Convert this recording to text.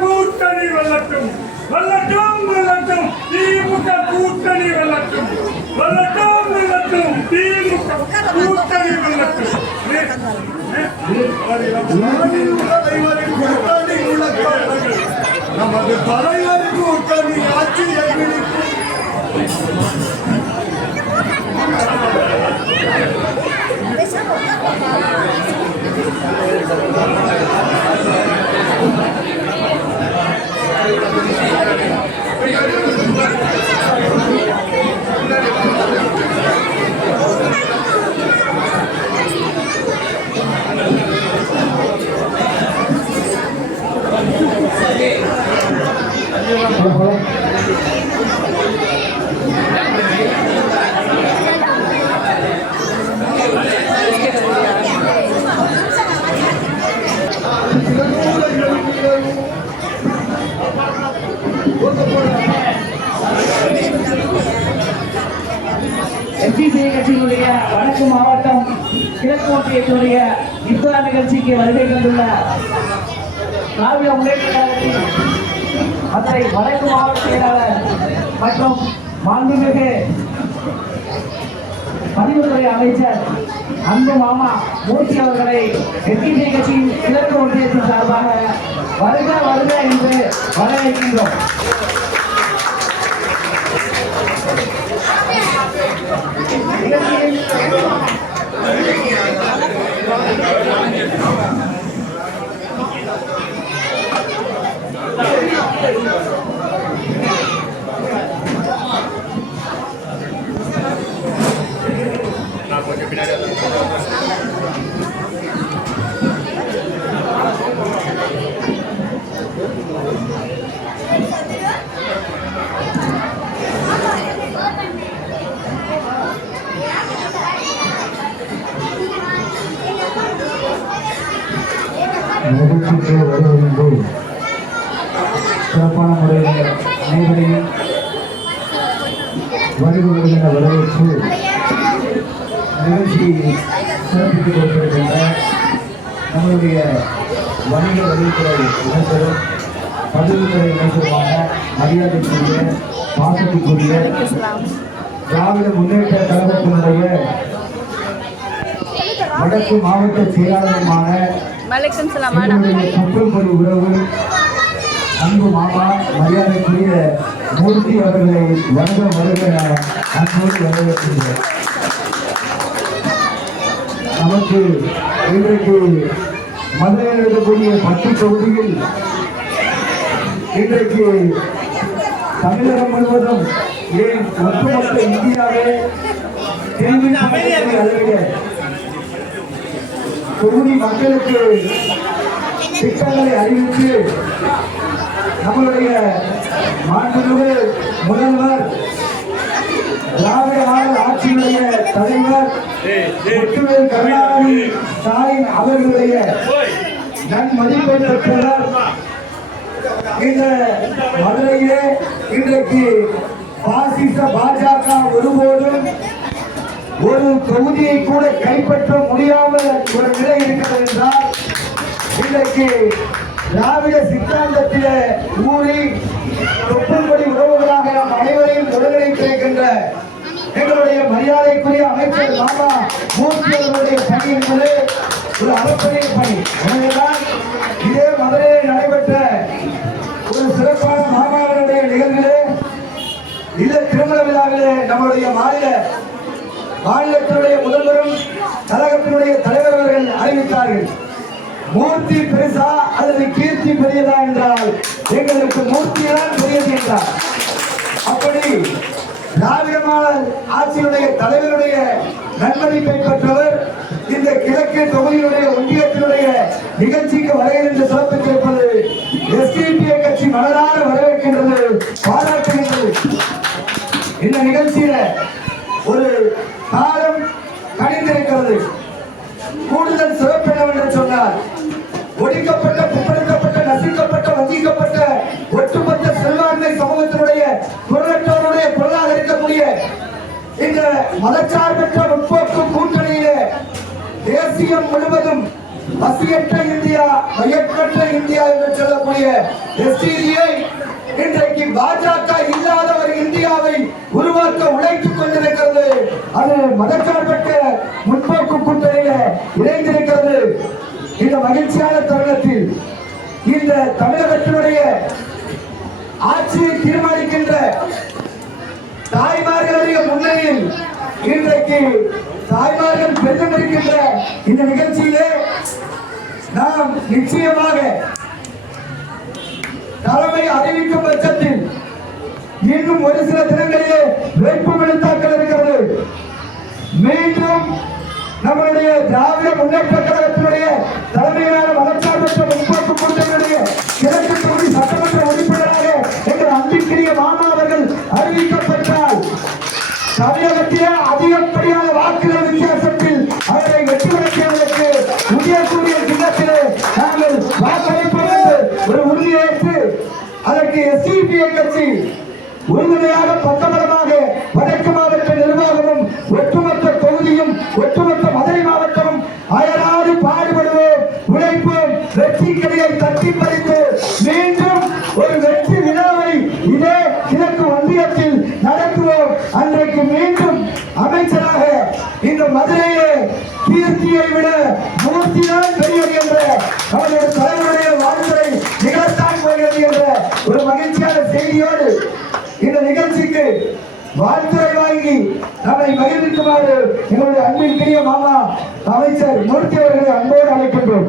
கூட்டணி வெல்லட்டும், வெல்லட்டும், வெல்லட்டும், திமுக கூட்டணி வெல்லட்டும், வெல்லட்டும், வெல்லட்டும், திமுக கூட்டணி வெல்லட்டும். நமது தலைவர் கூட்டணி ஆட்சியை எஸ்பிசிஐ கட்சியினுடைய வடக்கு மாவட்டம் கிழக்கு ஒன்றியத்தினுடைய இப்தா நிகழ்ச்சிக்கு வருகை தந்துள்ள திராவிட முன்னேற்ற கழகத்தின் மதுரை வடக்கு மாவட்ட செயலாளர் மற்றும் மாண்புமிகு பதிவுத்துறை அமைச்சர் அன்பு மாமா மூர்த்தி அவர்களை எஸ்பிசிஐ கட்சியின் கிழக்கு ஒன்றியத்தின் சார்பாக வருக வருக என்று வரவேற்கின்றோம். நிகழ்ச்சிக்கு வருவதென்று சிறப்பான முறையில் அனைவரையும் வருகின்ற வரவேற்று நிகழ்ச்சி சிறப்பித்துக் கொண்டிருக்கின்ற நம்மளுடைய வணிக வரித்துறை இணைந்தரும் பதிவுத்துறை இணைந்தருமான மரியாதைக்குரிய பாசத்துக்குரிய திராவிட முன்னேற்ற கழகத்தினுடைய வடக்கு மாவட்ட செயலாளருமான குற்றமொழி உறவு அன்பு மாமா மரியாதைக்குரிய மூர்த்தி அவர்களை வருக வருக அன்போடு வரவேற்கிறேன். நமக்கு இன்றைக்கு மதுரையில் இருக்கக்கூடிய 10 தொகுதியில் இன்றைக்கு தமிழகம் முழுவதும் ஏன் ஒட்டுமொத்த இந்தியாவே அளவிட தொகுதி மக்களுக்கு திட்டங்களை அறிவித்து நம்மளுடைய மாண்புமிகு முதல்வர் திராவிட மாடல் ஆட்சியினுடைய தலைவர் முத்துவேல் கருணாநிதி ஸ்டாலின் அவர்களுடைய நன்மதிப்பை பெற்றவர் இந்த மதுரையிலே இன்றைக்கு பாசிச பாஜக ஒருபோதும் ஒரு தொகுதியை கூட கைப்பற்ற முடியாமல் ஒரு நிலை இருக்கிறது என்றால் இன்றைக்கு திராவிட சித்தாந்தத்தில ஊறி தொப்புள்படி உறவுகளாக நாம் அனைவரையும் ஒருங்கிணைத்திருக்கின்ற எங்களுடைய மரியாதைக்குரிய அமைச்சர் மாமா மூர்த்தி அவர்களுடைய பணி என்பது ஒரு அளப்பரிய பணி. எனவேதான் இதே மதுரையில் நடைபெற்ற ஒரு சிறப்பான மாமாவினுடைய நிகழ்விலே இல்ல திருமண விழாவிலே நம்முடைய மாநிலத்தினுடைய முதல்வரும் கழகத்தினுடைய தலைவர் அவர்கள் அறிவித்தார்கள். மூர்த்தி பெருசா அல்லது கீர்த்தி பெரியதா என்றால் எங்களுக்கு மூர்த்திதான் பெரியது என்றார். அப்படி திராவிட மாடல் ஆட்சியினுடைய தலைவருடைய நன்மதிப்பை பெற்றவர் இந்த கிழக்கு தொகுதியினுடைய ஒன்றியத்தினுடைய நிகழ்ச்சிக்கு வருகின்ற சிறப்பித்திருப்பது எஸ்டிபிஐ கட்சி மலராக வரவேற்கின்றது, பாராட்டுகின்றது. இந்த நிகழ்ச்சியில ஒரு காலம் கணிந்திருக்கிறது. கூடுதல் சிறப்பு என்னவென்று சொன்னால் ஒடுக்கப்பட்ட, பிற்படுத்தப்பட்ட, நசுக்கப்பட்ட, வஞ்சிக்கப்பட்ட ஒட்டுமொத்த செல்வாண்மை சமூகத்தினுடைய பொருளற்றவருடைய பொருளாக இருக்கக்கூடிய இந்த மதச்சார்பற்ற முற்போக்கு கூட்டணியிலே தேசியம் முழுவதும் பசியற்ற இந்தியா மையற்ற இந்தியா என்று சொல்லக்கூடிய SDGயை இன்றைக்கு பாஜக இல்லாத ஒரு இந்தியாவை உருவாக்க உழைத்துக் கொண்டிருக்கிறது. அது மதச்சார்பற்ற முற்போக்கு கூட்டணியில இணைந்திருக்கிறது. இந்த மகிழ்ச்சியான தருணத்தில் இந்த தமிழகத்தினுடைய ஆட்சியை தீர்மானிக்கின்ற தாய்மார்களுடைய முன்னணியில் இன்றைக்கு தாய்மார்கள் பெருமை இருக்கின்ற இந்த நிகழ்ச்சியிலே நாம் நிச்சயமாக தலைமை அறிவிக்கும் பட்சத்தில் இன்னும் ஒரு சில தினங்களிலே வேட்புமனு தாக்கல் இருக்கிறது. மீண்டும் நம்முடைய திராவிட முன்னேற்ற கழகத்தினுடைய தலைமையிலான மதச்சார்பற்ற முற்போக்கு கூட்டணியுடைய கிழக்கு தொகுதி சட்டமன்ற உறுப்பினராக எங்கள் அன்பிற்குரிய மாமா அவர்கள் அறிவிக்கப்பட்டால் தமிழகத்திலே அதிகப்படியான வாக்குகள் வித்தியாசத்தில் அவரை வெற்றி பெற்றவர்களுக்கு உதயசூரிய சின்னத்திலே நாங்கள் வாக்களிப்போம் என்று ஒரு உறுதியேற்று அதற்கு SDPI கட்சி உறுதுணையாக பக்கபலமாக வடக்கு மாவட்ட நிர்வாகமும் ஒட்டுமொத்த தொகுதியும் ஒட்டுமொத்த மதுரை மாவட்டமும் அயராது பாடுபடுவோம், உழைப்போம், வெற்றி கடையை தட்டி பறித்து மீண்டும் ஒரு வெற்றி விழாவை இதே கிழக்கு ஒன்றியத்தில் நடத்துவோம். அன்றைக்கு மீண்டும் அமைச்சராக இந்த மதுரையிலே கீர்த்தியை விட மூர்த்திதான் பெரியது என்ற அவருடைய தலைவருடைய வாழ்த்துறை நிகழ்த்தான் போகிறது என்ற ஒரு மகிழ்ச்சியான செய்தியோடு இந்த நிகழ்ச்சிக்கு வாழ்த்துறை வாங்கி நம்மை மகிழ்விக்குமாறு எங்களுடைய அன்பின் பெரிய மாமா அமைச்சர் மூர்த்தி அவர்களை அன்போடு அழைக்கின்றோம்.